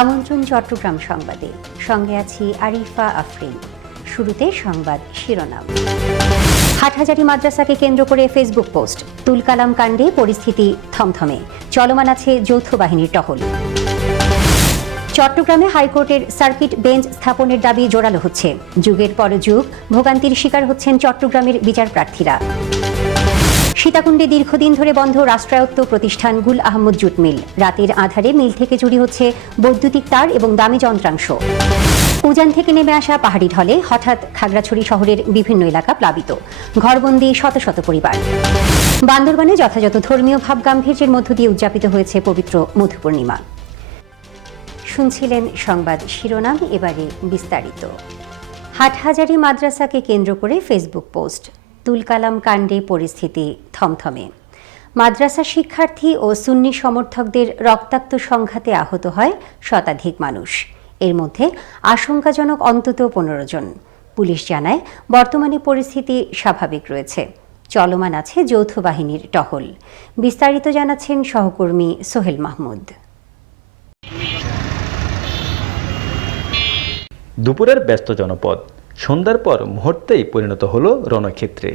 আমন্ত্রণ চট্টগ্রাম সংবাদে, সঙ্গে আছি আরিফা আফরিন। শুরুতে সংবাদ শিরোনাম। হাটহাজারী মাদ্রাসাকে কেন্দ্র করে ফেসবুক পোস্ট। তুলকালাম কাণ্ডে পরিস্থিতি থমথমে, চলমান আছে যৌথ বাহিনীর টহল। চট্টগ্রামে হাইকোর্টের সার্কিট বেঞ্চ স্থাপনের দাবি জোরালো হচ্ছে। যুগের পর যুগ ভোগান্তির শিকার হচ্ছেন চট্টগ্রামের বিচার প্রার্থীরা। সীতাকুণ্ডে দীর্ঘদিন ধরে বন্ধ রাষ্ট্রায়ত্ত প্রতিষ্ঠান গুল আহমদ জুট মিল। রাতের আঁধারে মিল থেকে চুরি হচ্ছে বৈদ্যুতিক তার এবং দামি যন্ত্রাংশ। উজান থেকে নেমে আসা পাহাড়ি ঢলে হঠাৎ খাগড়াছড়ি শহরের বিভিন্ন এলাকা প্লাবিত, ঘরবন্দি শত শত পরিবার। বান্দরবানে যথাযথ ধর্মীয় ভাব গাম্ভীর্যের মধ্য দিয়ে উদযাপিত হয়েছে পবিত্র মধু পূর্ণিমা। শুনছিলেন সংবাদ শিরোনাম, এবারে বিস্তারিত। হাটহাজারী মাদ্রাসাকে কেন্দ্র করে ফেসবুক পোস্ট। তুলকালাম কাণ্ডে পরিস্থিতি থমথমে। মাদ্রাসা শিক্ষার্থী ও সুন্নি সমর্থকদের রক্তাক্ত সংঘাতে আহত হয় শতাধিক মানুষ। এর মধ্যে আশঙ্কাজনক অন্তত 15 জন। পুলিশ জানায় বর্তমানে পরিস্থিতি স্বাভাবিক রয়েছে, চলমান আছে যৌথ বাহিনীর টহল। বিস্তারিত জানাচ্ছেন সহকর্মী সোহেল মাহমুদ। দুপুরের ব্যস্ত জনপদ সন্ধ্যার পর মুহূর্তেই পরিণত হলো রণক্ষেত্রে।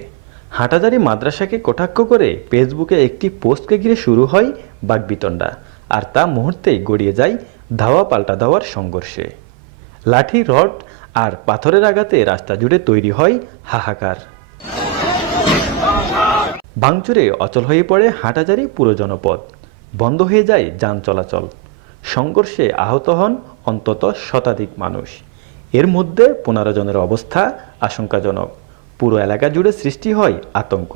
হাটহাজারী মাদ্রাসাকে কটাক্ষ করে ফেসবুকে একটি পোস্টকে ঘিরে শুরু হয় বাকবিতণ্ডা, আর তা মুহূর্তেই গড়িয়ে যায় ধাওয়া পাল্টা ধাওয়ার সংঘর্ষে। লাঠি, রড আর পাথরের আঘাতে রাস্তা জুড়ে তৈরি হয় হাহাকার। ভাঙচুরে অচল হয়ে পড়ে হাটহাজারী পুরো জনপদ, বন্ধ হয়ে যায় যান চলাচল। সংঘর্ষে আহত হন অন্তত শতাধিক মানুষ। এর মধ্যে 15 জনের অবস্থা আশঙ্কাজনক। পুরো এলাকা জুড়ে সৃষ্টি হয় আতঙ্ক,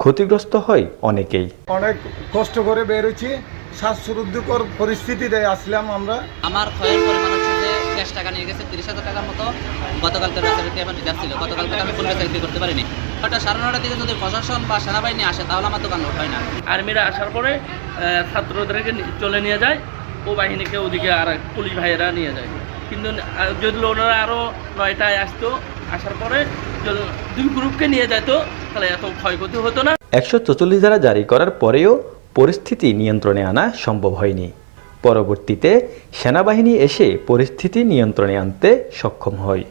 ক্ষতিগ্রস্ত হয় অনেকেই। অনেক কষ্ট করে বের হয়েছি, শ্বাসরুদ্ধকর পরিস্থিতিতে আসলাম আমরা। আমার ক্ষয়ের পরিমাণ হচ্ছে যে ক্যাশ টাকা নিয়ে গেছে 30,000 টাকার মতো। গতকালকে বেচারিতে আমার রিজার্ভ ছিল, গতকালকে আমি ফুল বেচারিতে করতে পারিনি। ওটা 9:30 দিকে যদি প্রশাসন বা সেনাবাহিনী আসে তাহলে আমার দোকান লোড হয় না। আর্মিরা আসার পরে ছাত্রদেরকে চলে নিয়ে যায়, ও বাহিনীকে ওদিকে আর পুলিশ ভাইয়েরা নিয়ে যায়। কিন্তু যদি ওনারা আরও 9টায় আসতো, আসার পরে দুই গ্রুপকে নিয়ে যেত তাহলে এত ক্ষয়ক্ষতি হতো না। 144 ধারা জারি করার পরেও পরিস্থিতি নিয়ন্ত্রণে আনা সম্ভব হয়নি। পরবর্তীতে সেনাবাহিনী এসে পরিস্থিতি নিয়ন্ত্রণে আনতে সক্ষম হয়।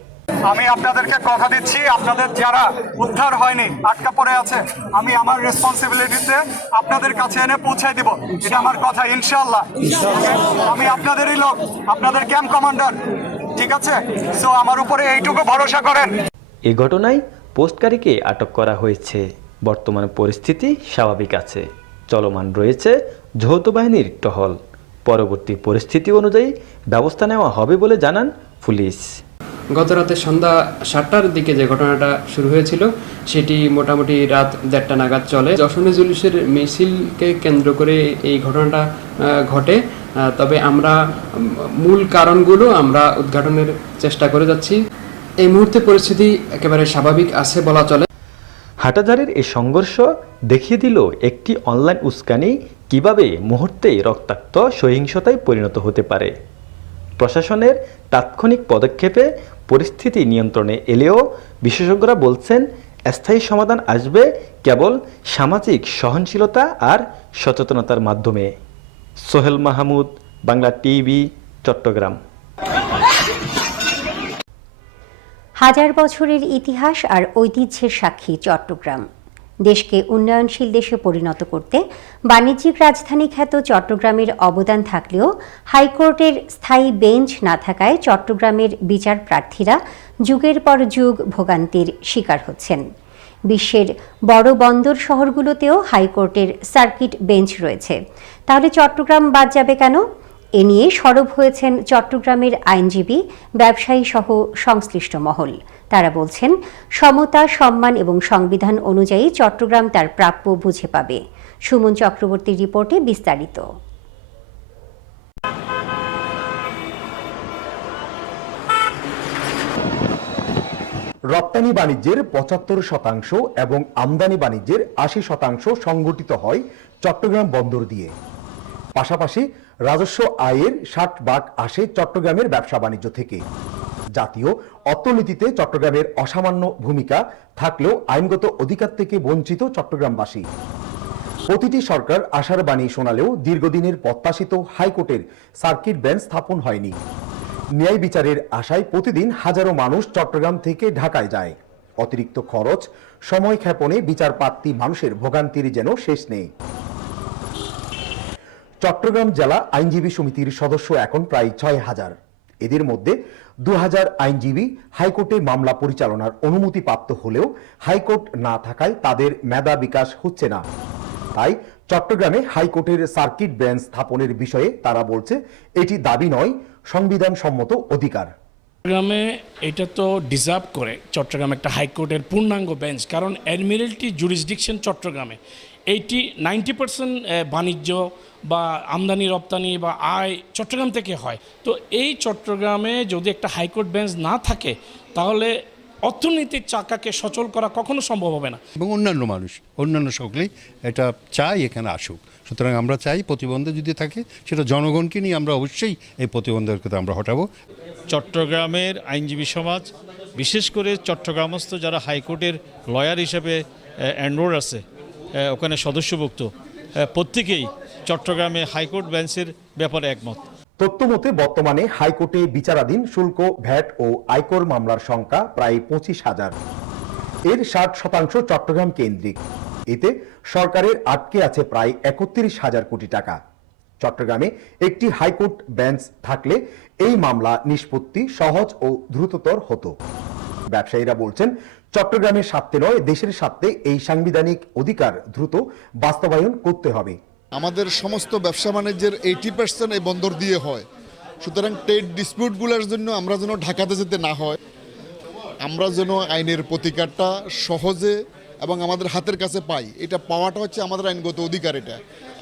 আমি আপনাদেরকে কথা দিচ্ছি, আপনাদের যারা উদ্ধার হয়নি, আটকা পড়ে আছে, আমি আমার রেসপন্সিবিলিটিতে আপনাদের কাছে এনে পৌঁছায় দিব। এটা আমার কথা, ইনশাআল্লাহ। আমি আপনাদেরই লোক, আপনাদের ক্যাম্প কমান্ডার, ঠিক আছে? সো আমার উপরে এইটুকু ভরসা করেন। এই ঘটনায় পোস্টকারীকে আটক করা হয়েছে। বর্তমানে পরিস্থিতি স্বাভাবিক আছে, চলমান রয়েছে যৌথ বাহিনীর টহল। পরবর্তী পরিস্থিতি অনুযায়ী ব্যবস্থা নেওয়া হবে বলে জানান পুলিশ। গতরাতে সন্ধ্যা 7টার দিকে যে ঘটনাটা শুরু হয়েছিল সেটি মোটামুটি রাত 1:30 নাগাদ চলে। যশোরে জুলুসের মিছিলকে কেন্দ্র করে এই ঘটনাটা ঘটে। তবে আমরা মূল কারণগুলো আমরা উদ্ঘাটনের চেষ্টা করে যাচ্ছি। এই মুহূর্তে পরিস্থিতি একেবারে স্বাভাবিক আছে বলা চলে। হাটহাজারীর এই সংঘর্ষ দেখিয়ে দিল একটি অনলাইন উস্কানি কিভাবে মুহূর্তেই রক্তাক্ত সহিংসতায় পরিণত হতে পারে। প্রশাসনের তাৎক্ষণিক পদক্ষেপে পরিস্থিতি নিয়ন্ত্রণে এলেও বিশেষজ্ঞরা বলছেন স্থায়ী সমাধান আসবে কেবল সামাজিক সহনশীলতা আর সচেতনতার মাধ্যমে। সোহেল মাহমুদ, বাংলা টিভি, চট্টগ্রাম। হাজার বছরের ইতিহাস আর ঐতিহ্যের সাক্ষী চট্টগ্রাম। দেশকে উন্নয়নশীল দেশে পরিণত করতে বাণিজ্যিক রাজধানী খ্যাত চট্টগ্রামের অবদান থাকলেও হাইকোর্টের স্থায়ী বেঞ্চ না থাকায় চট্টগ্রামের বিচার প্রার্থীরা যুগের পর যুগ ভোগান্তির শিকার হচ্ছেন। বিশ্বের বড় বন্দর শহরগুলোতেও হাইকোর্টের সার্কিট বেঞ্চ রয়েছে, তাহলে চট্টগ্রাম বাদ যাবে কেন? এ নিয়ে সরব হয়েছেন চট্টগ্রামের আইনজীবী, ব্যবসায়ী সহ সংশ্লিষ্ট মহল। তারা বলছেন, সমতা, সম্মান এবং সংবিধান অনুযায়ী চট্টগ্রাম তার প্রাপ্য বুঝে পাবে। সুমন চক্রবর্তীর রিপোর্টে বিস্তারিত। রপ্তানি বাণিজ্যের 75% এবং আমদানি বাণিজ্যের 80% সংগঠিত হয় চট্টগ্রাম বন্দর দিয়ে। পাশাপাশি রাজস্ব আয়ের 60% আসে চট্টগ্রামের ব্যবসা বাণিজ্য থেকে। জাতীয় অর্থনীতিতে চট্টগ্রামের অসামান্য ভূমিকা থাকলেও আইনগত অধিকার থেকে বঞ্চিত চট্টগ্রামবাসী। প্রতিটি সরকার আশার বাণী শোনালেও দীর্ঘদিনের প্রত্যাশিত হাইকোর্টের সার্কিট বেঞ্চ স্থাপন হয়নি। ন্যায় বিচারের আশায় প্রতিদিন হাজারো মানুষ চট্টগ্রাম থেকে ঢাকায় যায়। অতিরিক্ত খরচ, সময় ক্ষেপণে বিচারপ্রার্থী মানুষের ভোগান্তির যেন শেষ নেই। চট্টগ্রাম জেলা আইনজীবী সমিতির সদস্য এখন প্রায় ৬,০০০। এদের মধ্যে ২,০০০ আইনজীবী হাইকোর্টে মামলা পরিচালনার অনুমতিপ্রাপ্ত হলেও হাইকোর্ট না থাকায় তাদের মেধা বিকাশ হচ্ছে না। তাই চট্টগ্রামে হাইকোর্টের সার্কিট বেঞ্চ স্থাপনের বিষয়ে তারা বলছে এটি দাবি নয়, সংবিধান সম্মত অধিকার। চট্টগ্রামে এটা তো ডিজার্ভ করে চট্টগ্রাম একটা হাইকোর্টের পূর্ণাঙ্গ বেঞ্চ, কারণ অ্যাডমিরালটি জুরিসডিকশন চট্টগ্রামে 90% বাণিজ্য বা আমদানি রপ্তানি বা আয় চট্টগ্রাম থেকে হয়। তো এই চট্টগ্রামে যদি একটা হাইকোর্ট বেঞ্চ না থাকে তাহলে অর্থনৈতিক চাকাকে সচল করা কখনো সম্ভব হবে না। এবং অন্যান্য সকলেই এটা চাই এখানে আসুক। সুতরাং আমরা চাই প্রতিবন্ধক যদি থাকে সেটা জনগণকে নিয়ে আমরা অবশ্যই এই প্রতিবন্ধকতা আমরা হটাবো। চট্টগ্রামের আইনজীবী সমাজ, বিশেষ করে চট্টগ্রামস্থ যারা হাইকোর্টের লয়ার হিসেবে এনরোল আছে, ওখানে সদস্যভুক্ত, প্রত্যেকেই চট্টগ্রামে হাইকোর্ট বেঞ্চের ব্যাপারে একমত। তথ্যমতে বর্তমানে হাইকোর্টে বিচারাধীন শুল্ক, ভ্যাট ও আয়কর মামলার সংখ্যা প্রায় ২৫,০০০। এর ৬০% চট্টগ্রাম কেন্দ্রিক। এতে সরকারের আটকে আছে প্রায় ৩১,০০০ কোটি টাকা। চট্টগ্রামে একটি হাইকোর্ট বেঞ্চ থাকলে এই মামলা নিষ্পত্তি সহজ ও দ্রুততর হতো। ব্যবসায়ীরা বলছেন, চট্টগ্রামের স্বার্থে নয়, দেশের স্বার্থে এই সাংবিধানিক অধিকার দ্রুত বাস্তবায়ন করতে হবে। আমাদের সমস্ত ব্যবসা বাণিজ্যের 80% এই বন্দর দিয়ে হয়। সুতরাং ট্রেড ডিসপিউটগুলোর জন্য আমরা যেন ঢাকাতে যেতে না হয়, আমরা যেন আইনের প্রতিকারটা সহজে এবং আমাদের হাতের কাছে পাই। এটা পাওয়াটা হচ্ছে আমাদের আইনগত অধিকার, এটা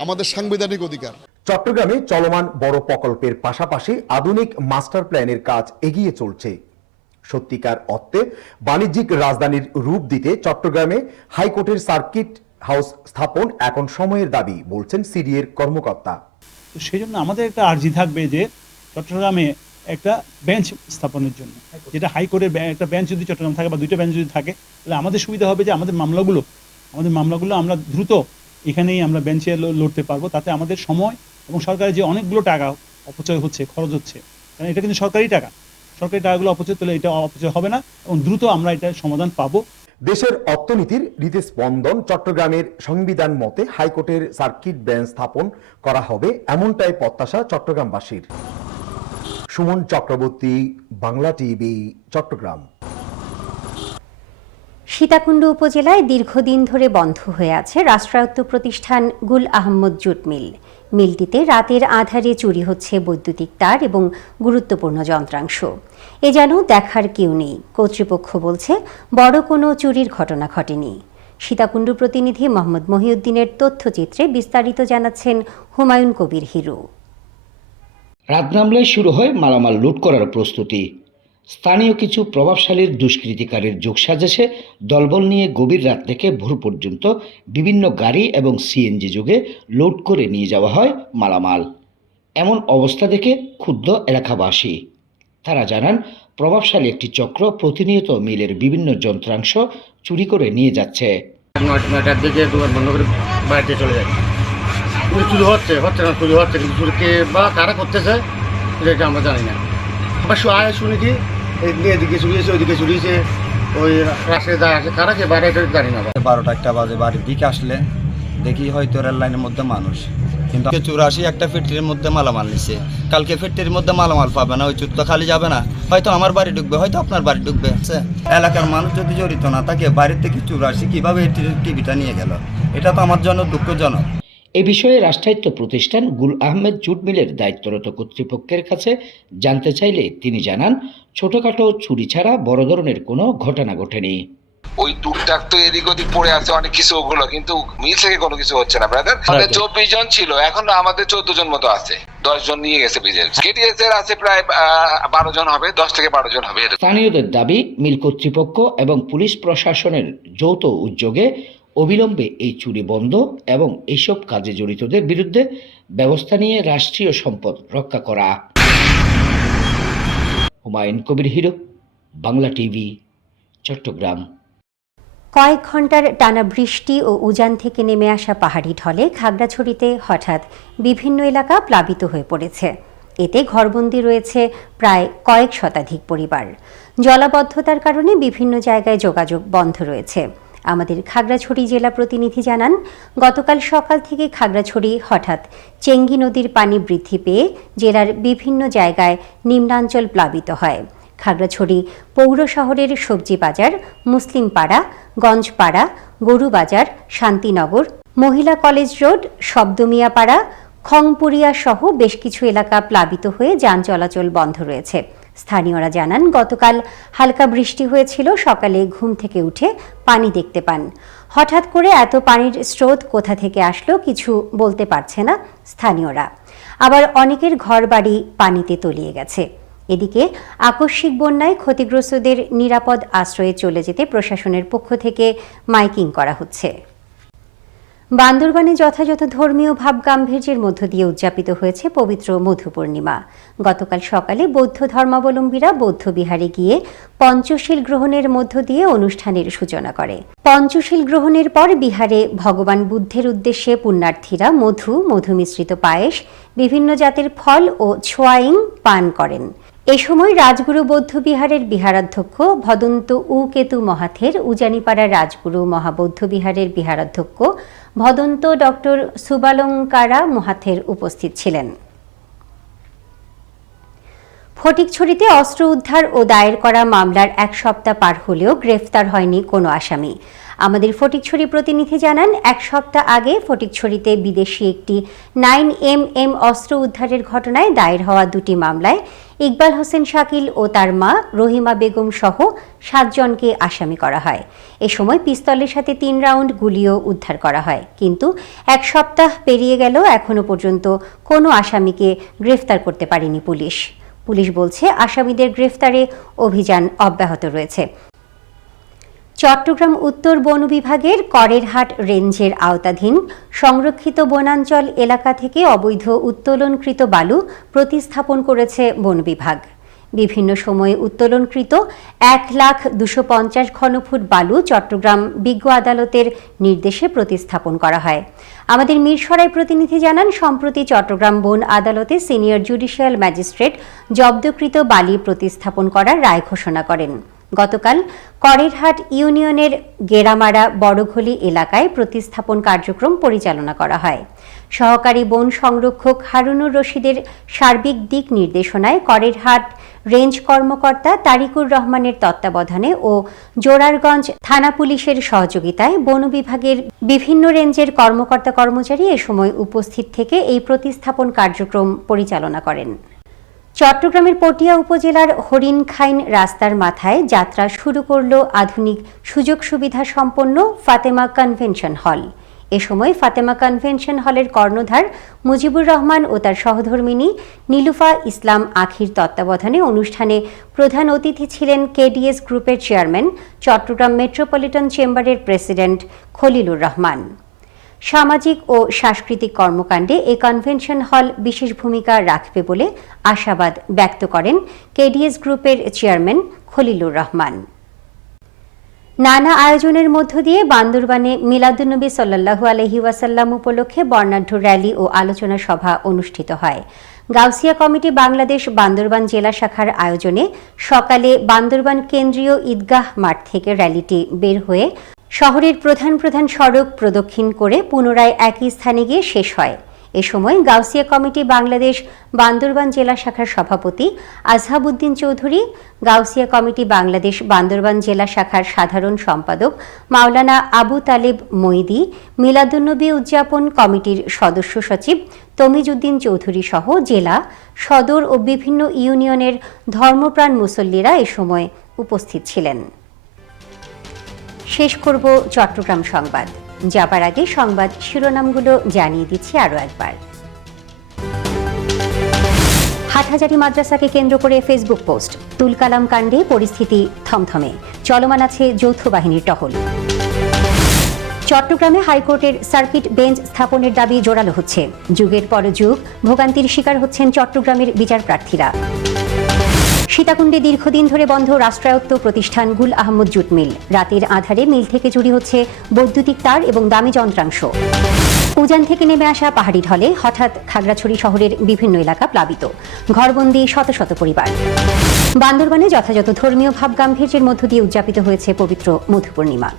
আমাদের সাংবিধানিক অধিকার। চট্টগ্রামে চলমান বড় প্রকল্পের পাশাপাশি আধুনিক মাস্টার প্ল্যানের কাজ এগিয়ে চলছে। সত্যিকার অর্থে বাণিজ্যিক রাজধানীর রূপ দিতে চট্টগ্রামে হাইকোর্টের সার্কিট হাউস স্থাপন এখন সময়ের দাবি, বলছেন সিডিএর কর্মকর্তা। সেই জন্য আমাদের একটা আর্জি থাকবে যে চট্টগ্রামে একটা বেঞ্চ স্থাপনের জন্য, যেটা হাইকোর্টের একটা বেঞ্চ যদি চট্টগ্রাম থাকে বা দুইটা বেঞ্চ যদি থাকে, তাহলে আমাদের সুবিধা হবে যে আমাদের মামলাগুলো আমরা দ্রুত এখানেই আমরা বেঞ্চে লড়তে পারবো। তাতে আমাদের সময় এবং সরকারের যে অনেকগুলো টাকা অপচয় হচ্ছে, খরচ হচ্ছে, কারণ এটা কিন্তু সরকারি টাকাগুলো অপচয়, তাহলে এটা অপচয় হবে না এবং দ্রুত আমরা এটার সমাধান পাবো। দেশের অর্থনীতির হৃদস্পন্দন চট্টগ্রামের সংবিধান মতে হাইকোর্টের সার্কিট বেঞ্চ স্থাপন করা হবে, এমনটাই প্রত্যাশা চট্টগ্রামবাসীর। সুমন চক্রবর্তী, বাংলা টিভি, চট্টগ্রাম। সীতাকুণ্ড উপজেলায় দীর্ঘদিন ধরে বন্ধ হয়ে আছে রাষ্ট্রায়ত্ত প্রতিষ্ঠান গুল আহমদ জুট মিল। মিলটিতে রাতের আঁধারে চুরি হচ্ছে বৈদ্যুতিক তার এবং গুরুত্বপূর্ণ যন্ত্রাংশ। এ যেন দেখার কেউ নেই। কর্তৃপক্ষ বলছে বড় কোনো চুরির ঘটনা ঘটেনি। সীতাকুণ্ড প্রতিনিধি মোহাম্মদ মহিউদ্দিনের তথ্যচিত্রে বিস্তারিত জানাচ্ছেন হুমায়ুন কবির হিরু। রাত নামলে শুরু হয় মালামাল লুট করার প্রস্তুতি। স্থানীয় কিছু প্রভাবশালীর দুষ্কৃতিকারীর যোগসাজশে দলবল নিয়ে গভীর রাত থেকে ভোর পর্যন্ত বিভিন্ন গাড়ি এবং সিএনজি যোগে লোড করে নিয়ে যাওয়া হয় মালামাল। এমন অবস্থা দেখে ক্ষুব্ধ এলাকাবাসী। তারা জানান, প্রভাবশালী একটি চক্র প্রতিনিয়ত মিলের বিভিন্ন যন্ত্রাংশ চুরি করে নিয়ে যাচ্ছে। 9টার দিকে দোকান বন্ধ করে বাড়িতে চলে যায়। চুরি হচ্ছে কিন্তু চুরি কে বা কারা করতেছে এটা আমরা জানি না। আবার শুনি কি এদিকে চুরিয়েছে, ওইদিকে চুরিয়েছে, ওই রাস্তায় যা আছে কারা কে বাইরে জানি না। 12টা 1টা বাজে বাড়ির দিকে আসলে দেখি হয়তো রেল লাইনের মধ্যে মানুষ, কিন্তু 84 একটা ফ্যাক্টরির মধ্যে মালামাল নিছে। কালকে ফ্যাক্টরির মধ্যে মালামাল পাবে না, ওই চুর তো খালি যাবে না, হয়তো আমার বাড়ি ঢুকবে, হয়তো আপনার বাড়ি ঢুকবে। এলাকার মানুষ যদি জড়িত না থাকে, বাড়ির থেকে 84 কিভাবে টিভিটা নিয়ে গেল, এটা তো আমার জন্য দুঃখজনক। এ বিষয়ে রাষ্ট্রায়ত্ত প্রতিষ্ঠান গুল আহমেদ জুট মিলের দায়িত্বরত কর্তৃপক্ষের কাছে জানতে চাইলে তিনি জানান, ছোটখাটো চুরি ছাড়া বড় ধরনের কোনো ঘটনা ঘটেনি। ওই টুকটাক তো এদিক ওদিক পড়ে আছে অনেক কিছু, ওগুলো কিন্তু মিল থেকে কোনো কিছু হচ্ছে না ব্রাদার। আমাদের 24 জন ছিল, এখন আমাদের 14 জন মতো আছে, 10 জন নিয়ে গেছে বিজেপি। কেটিএস এর আছে প্রায় 12 জন হবে, 10 থেকে 12 জন হবে। স্থানীয়দের দাবি, মিল কর্তৃপক্ষ এবং পুলিশ প্রশাসনের যৌথ উদ্যোগে অবিলম্বে এই চুরি বন্ধ এবং এইসব কাজে জড়িতদের বিরুদ্ধে ব্যবস্থা নিয়ে রাষ্ট্রীয় সম্পদ রক্ষা করা। হুমায়ুন কবির হিরু, বাংলা টিভি, চট্টগ্রাম। কয়েক ঘন্টার টানা বৃষ্টি ও উজান থেকে নেমে আসা পাহাড়ি ঢলে খাগড়াছড়িতে হঠাৎ বিভিন্ন এলাকা প্লাবিত হয়ে পড়েছে। এতে ঘরবন্দি রয়েছে প্রায় কয়েক শতাধিক পরিবার। জলাবদ্ধতার কারণে বিভিন্ন জায়গায় যোগাযোগ বন্ধ রয়েছে। আমাদের খাগড়াছড়ি জেলা প্রতিনিধি জানান, গতকাল সকাল থেকে খাগড়াছড়ি হঠাৎ চেঙ্গি নদীর পানি বৃদ্ধি পেয়ে জেলার বিভিন্ন জায়গায় নিম্নাঞ্চল প্লাবিত হয়। খাগড়াছড়ি পৌর শহরের সবজি বাজার, মুসলিম পাড়া, গঞ্জপাড়া, গরুবাজার, শান্তিনগর, মহিলা কলেজ রোড, শব্দমিয়া পাড়া, খংপুরিয়া সহ বেশ কিছু এলাকা প্লাবিত হয়ে যান চলাচল বন্ধ রয়েছে। স্থানীয়রা জানান, গতকাল হালকা বৃষ্টি হয়েছিল। সকালে ঘুম থেকে উঠে পানি দেখতে পান। হঠাৎ করে এত পানির স্রোত কোথা থেকে আসলো কিছু বলতে পারছে না স্থানীয়রা। আবার অনেকের ঘরবাড়ি পানিতে তলিয়ে গেছে। এদিকে আকস্মিক বন্যায় ক্ষতিগ্রস্তদের নিরাপদ আশ্রয়ে চলে যেতে প্রশাসনের পক্ষ থেকে মাইকিং করা হচ্ছে। বান্দরবানে যথাযথ ধর্মীয় ভাব গাম্ভীর্যের মধ্য দিয়ে উদযাপিত হয়েছে পবিত্র মধু পূর্ণিমা। গতকাল সকালে বৌদ্ধ ধর্মাবলম্বীরা বৌদ্ধ বিহারে গিয়ে পঞ্চশীল গ্রহণের মধ্য দিয়ে অনুষ্ঠানের সূচনা করে। পঞ্চশীল গ্রহণের পর বিহারে ভগবান বুদ্ধের উদ্দেশ্যে পুণ্যার্থীরা মধু মিশ্রিত পায়েস, বিভিন্ন জাতের ফল ও ছোয়াইং পান করেন। এ সময় রাজগুরু বৌদ্ধ বিহারের বিহারাধ্যক্ষ ভদন্ত কেতু মহাথের, উজানিপাড়া রাজগুরু মহাবৌদ্ধ বিহারের বিহারাধ্যক্ষ ভদন্ত ডক্টর সুবালঙ্কারা মহাথের উপস্থিত ছিলেন। ফটিকছড়িতে অস্ত্র উদ্ধার ও দায়ের করা মামলার এক সপ্তাহ পার হলেও গ্রেফতার হয়নি কোনো আসামি। আমাদের ফটিকছড়ি প্রতিনিধি জানান, এক সপ্তাহ আগে ফটিকছড়িতে বিদেশি একটি 9mm অস্ত্র উদ্ধারের ঘটনায় দায়ের হওয়া দুটি মামলায় ইকবাল হোসেন শাকিল ও তার মা রহিমা বেগম সহ 7 জনকে আসামি করা হয়। এ সময় পিস্তলের সাথে 3 রাউন্ড গুলিও উদ্ধার করা হয়। কিন্তু এক সপ্তাহ পেরিয়ে গেল, এখনো পর্যন্ত কোনো আসামিকে গ্রেফতার করতে পারেনি পুলিশ। পুলিশ বলছে, আসামিদের গ্রেফতারে অভিযান অব্যাহত রয়েছে। চট্টগ্রাম উত্তর বন বিভাগের করেরহাট রেঞ্জের আওতাধীন সংরক্ষিত বনাঞ্চল এলাকা থেকে অবৈধ উত্তোলনকৃত বালু প্রতিস্থাপন করেছে বন বিভাগ। বিভিন্ন সময়ে উত্তোলনকৃত 1,250,000 ঘনফুট বালু চট্টগ্রাম বিজ্ঞ আদালতের নির্দেশে প্রতিস্থাপন করা হয়। আমাদের মিরসরাই প্রতিনিধি জানান, সম্প্রতি চট্টগ্রাম বন আদালতে সিনিয়র জুডিশিয়াল ম্যাজিস্ট্রেট জব্দকৃত বালি প্রতিস্থাপন করার রায় ঘোষণা করেন। গতকাল করেরহাট ইউনিয়নের গেরামারা বড়ঘলি এলাকায় প্রতিস্থাপন কার্যক্রম পরিচালনা করা হয়। সহকারী বন সংরক্ষক হারুনুর রশিদের সার্বিক দিক নির্দেশনায় করেরহাট রেঞ্জ কর্মকর্তা তারিকুর রহমানের তত্ত্বাবধানে ও জোরারগঞ্জ থানা পুলিশের সহযোগিতায় বন বিভাগের বিভিন্ন রেঞ্জের কর্মকর্তা কর্মচারী এ সময় উপস্থিত থেকে এই প্রতিস্থাপন কার্যক্রম পরিচালনা করেন। চট্টগ্রামের পটিয়া উপজেলার হরিণখাইন রাস্তার মাথায় যাত্রা শুরু করল আধুনিক সুযোগ সুবিধা সম্পন্ন ফাতেমা কনভেনশন হল। এ সময় ফাতেমা কনভেনশন হলের কর্ণধার মুজিবুর রহমান ও তার সহধর্মিনী নীলুফা ইসলাম আখির তত্ত্বাবধানে অনুষ্ঠানে প্রধান অতিথি ছিলেন কেডিএস গ্রুপের চেয়ারম্যান, চট্টগ্রাম মেট্রোপলিটন চেম্বারের প্রেসিডেন্ট খলিলুর রহমান। সামাজিক ও সাংস্কৃতিক কর্মকাণ্ডে এই কনভেনশন হল বিশেষ ভূমিকা রাখবে বলে আশাবাদ ব্যক্ত করেন কেডিএস গ্রুপের চেয়ারম্যান খলিলুর রহমান। নানা আয়োজনের মধ্য দিয়ে বান্দরবানে মিলাদুন্নবী সাল্লাল্লাহু আলাইহি ওয়াসাল্লাম উপলক্ষে বর্ণাঢ্য র্যালি ও আলোচনা সভা অনুষ্ঠিত হয়। গাউসিয়া কমিটি বাংলাদেশ বান্দরবান জেলা শাখার আয়োজনে সকালে বান্দরবান কেন্দ্রীয় ঈদগাহ মাঠ থেকে র্যালিটি বের হয়ে শহরের প্রধান প্রধান সড়ক প্রদক্ষিণ করে পুনরায় একই স্থানে গিয়ে শেষ হয়। এ সময় গাউসিয়া কমিটি বাংলাদেশ বান্দরবান জেলা শাখার সভাপতি আজহাবউদ্দিন চৌধুরী, গাউসিয়া কমিটি বাংলাদেশ বান্দরবান জেলা শাখার সাধারণ সম্পাদক মাওলানা আবু তালেব মইদি, মিলাদুন্নবী উদযাপন কমিটির সদস্য সচিব তমিজউদ্দিন চৌধুরী সহ জেলা, সদর ও বিভিন্ন ইউনিয়নের ধর্মপ্রাণ মুসল্লিরা এ সময় উপস্থিত ছিলেন। শেষ করব চট্টগ্রাম সংবাদ। যাবার আগে সংবাদ শিরোনামগুলো জানিয়ে দিচ্ছি আরও একবার। হাটহাজারী মাদ্রাসাকে কেন্দ্র করে ফেসবুক পোস্ট, তুলকালাম কাণ্ডে পরিস্থিতি থমথমে, চলমান আছে যৌথ বাহিনীর টহল। চট্টগ্রামে হাইকোর্টের সার্কিট বেঞ্চ স্থাপনের দাবি জোরালো হচ্ছে। যুগের পর যুগ ভোগান্তির শিকার হচ্ছেন চট্টগ্রামের বিচার প্রার্থীরা। সীতাকুণ্ডে দীর্ঘদিন ধরে বন্ধ রাষ্ট্রায়ত্ত প্রতিষ্ঠান গুল আহমদ জুট মিল। রাতের আধারে মিল থেকে চুরি হচ্ছে বৈদ্যুতিক তার এবং দামি যন্ত্রাংশ। উজান থেকে নেমে আসা পাহাড়ি ঢলে হঠাৎ খাগড়াছড়ি শহরের বিভিন্ন এলাকা প্লাবিত, ঘরবন্দি শত শত পরিবার। বান্দরবানে যথাযথ ধর্মীয় ভাব গাম্ভীর্যের মধ্য দিয়ে উদযাপিত হয়েছে পবিত্র মধু পূর্ণিমা।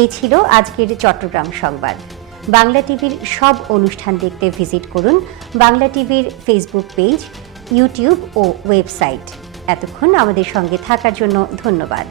এই ছিল আজকের চট্টগ্রাম সংবাদ। বাংলা টিভির সব অনুষ্ঠান দেখতে ভিজিট করুন বাংলা টিভির ফেসবুক পেজ, ইউটিউব ও ওয়েবসাইট। এতক্ষণ আমাদের সঙ্গে থাকার জন্য ধন্যবাদ।